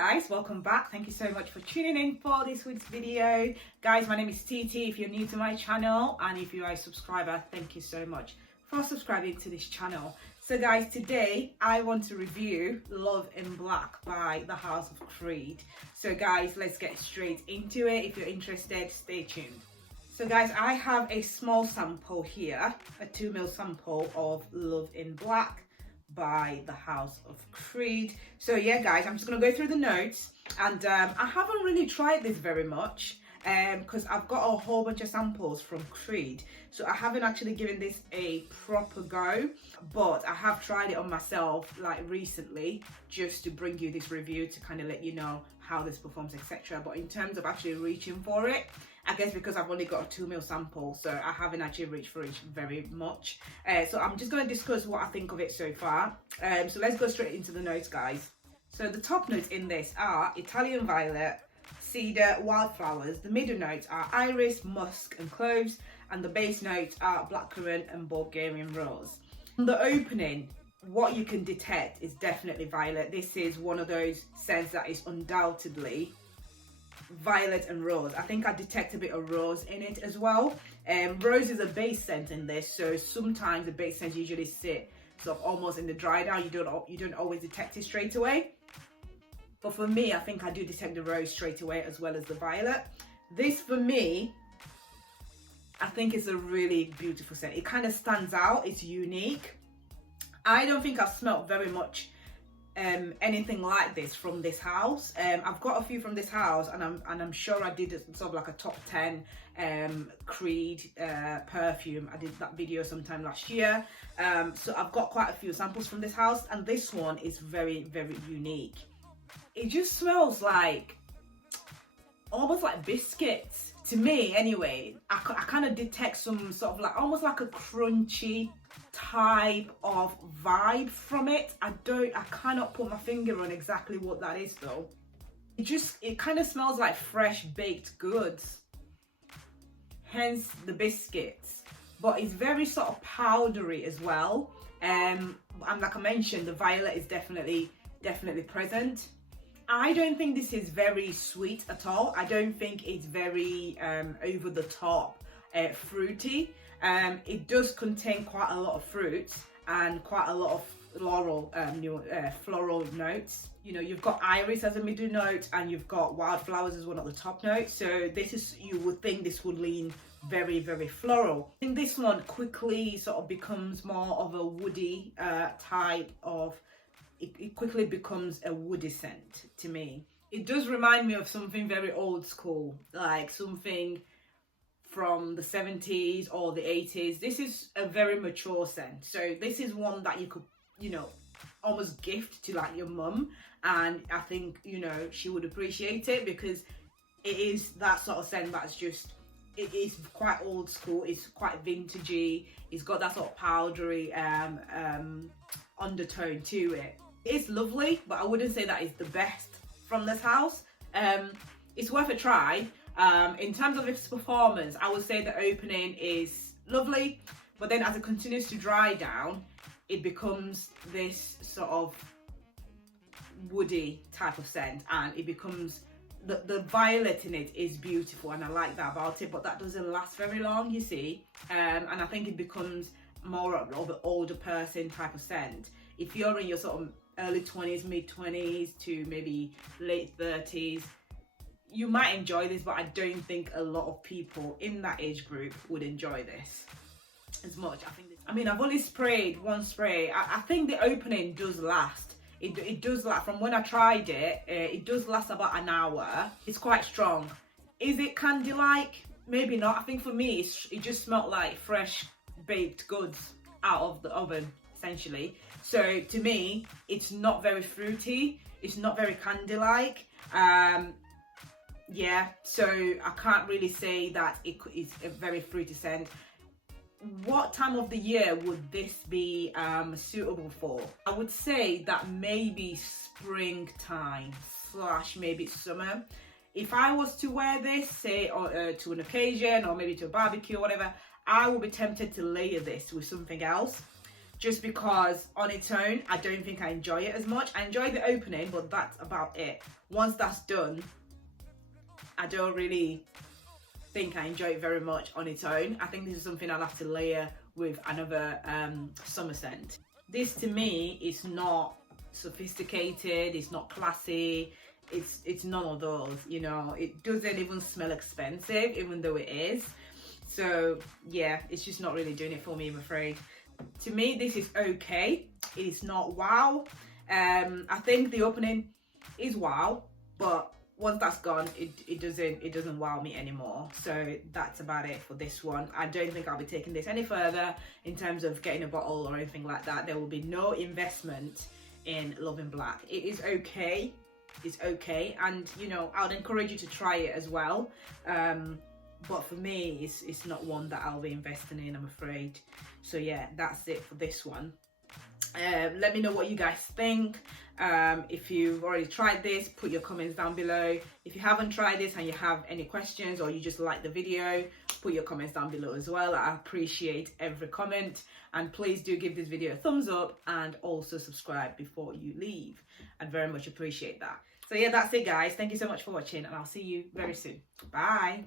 guys, welcome back. Thank you so much for tuning in for this week's video. Guys, my name is TT. If you're new to my channel and if you are a subscriber, thank you so much for subscribing to this channel. So guys, today I want to review Love in Black by the House of Creed. So guys, let's get straight into it. If you're interested, stay tuned. So guys, I have a small sample here, a 2 ml sample of Love in Black by the House of Creed. So yeah guys, I'm just gonna go through the notes, and I haven't really tried this very much because I've got a whole bunch of samples from Creed, so I haven't actually given this a proper go, but I have tried it on myself like recently just to bring you this review to kind of let you know how this performs, etc. But in terms of actually reaching for it, I guess because I've only got a 2 ml sample, so I haven't actually reached for it very much. So I'm just going to discuss what I think of it so far. So let's go straight into the notes, guys. So the top notes in this are Italian violet, cedar, wildflowers. The middle notes are iris, musk and cloves, and the base notes are blackcurrant and Bulgarian rose. In the opening, what you can detect is definitely violet. This is one of those scents that is undoubtedly violet and rose. I think I detect a bit of rose in it as well. Rose is a base scent in this, so sometimes the base scents usually sit sort of almost in the dry down. You don't always detect it straight away, but for me, I think I do detect the rose straight away as well as the violet. This for me, I think it's a really beautiful scent. It kind of stands out, it's unique. I don't think I've smelled very much anything like this from this house. I've got a few from this house, and I'm sure I did sort of like a top 10 Creed perfume. I did that video sometime last year, so I've got quite a few samples from this house, and this one is very unique. It just smells like almost like biscuits to me anyway. I kind of detect some sort of like almost like a crunchy type of vibe from it. I cannot put my finger on exactly what that is though. It kind of smells like fresh baked goods, hence the biscuits, but it's very sort of powdery as well. And like I mentioned, the violet is definitely present. I don't think this is very sweet at all. I don't think it's very over the top fruity. It does contain quite a lot of fruits and quite a lot of floral notes. You know, you've got iris as a middle note, and you've got wildflowers as one of the top notes. So this is, you would think this would lean very floral. I think this one quickly sort of becomes more of a woody type of, it quickly becomes a woody scent to me. It does remind me of something very old school, like something from the 70s or the 80s. This is a very mature scent, so this is one that you could, you know, almost gift to like your mum, and I think, you know, she would appreciate it because it is that sort of scent that's just, it is quite old school, it's quite vintagey, it's got that sort of powdery undertone to it. It's lovely, but I wouldn't say that is the best from this house. It's worth a try. In terms of its performance, I would say the opening is lovely, but then as it continues to dry down, it becomes this sort of woody type of scent, and it becomes, the violet in it is beautiful, and I like that about it, but that doesn't last very long, you see. And I think it becomes more of an older person type of scent. If you're in your sort of early 20s, mid 20s to maybe late 30s, you might enjoy this, but I don't think a lot of people in that age group would enjoy this as much. I mean, I've only sprayed one spray. I think the opening does last. It does last. From when I tried it, it does last about an hour. It's quite strong. Is it candy-like? Maybe not. I think for me, it just smelled like fresh baked goods out of the oven, essentially. So to me, it's not very fruity. It's not very candy-like. Yeah, so I can't really say that it is a very fruity scent. What time of the year would this be suitable for? I would say that maybe springtime / maybe summer. If I was to wear this, say, to an occasion or maybe to a barbecue or whatever, I would be tempted to layer this with something else. just because on its own, I don't think I enjoy it as much. I enjoy the opening, but that's about it. Once that's done, I don't really think I enjoy it very much on its own. I think this is something I'll have to layer with another summer scent. This to me is not sophisticated, it's not classy, it's none of those, you know. It doesn't even smell expensive, even though it is. So yeah, it's just not really doing it for me, I'm afraid. To me, this is okay. It is not wow. I think the opening is wow, but once that's gone, it doesn't wow me anymore. So that's about it for this one. I don't think I'll be taking this any further in terms of getting a bottle or anything like that. There will be no investment in Love in Black. It is okay. It's okay, and you know, I would encourage you to try it as well. But for me, it's not one that I'll be investing in, I'm afraid. So yeah, that's it for this one. Let me know what you guys think. If you've already tried this, put your comments down below. If you haven't tried this and you have any questions, or you just like the video, put your comments down below as well. I appreciate every comment, and please do give this video a thumbs up and also subscribe before you leave. I'd very much appreciate that. So yeah, that's it guys. Thank you so much for watching, and I'll see you very soon. Bye.